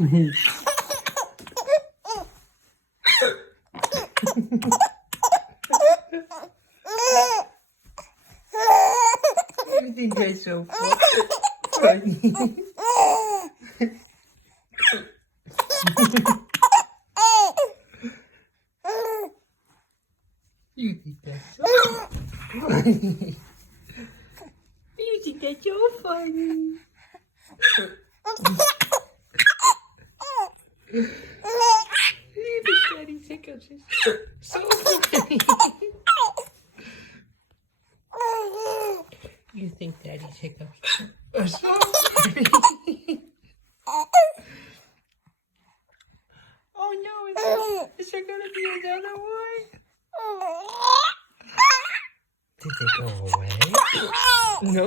You think that's so funny? You think that's so funny? You think that's so funny? You think Daddy's hiccups is so funny? You think Daddy's hiccups are so funny? Oh no, is there gonna be another one? Did they go away? No.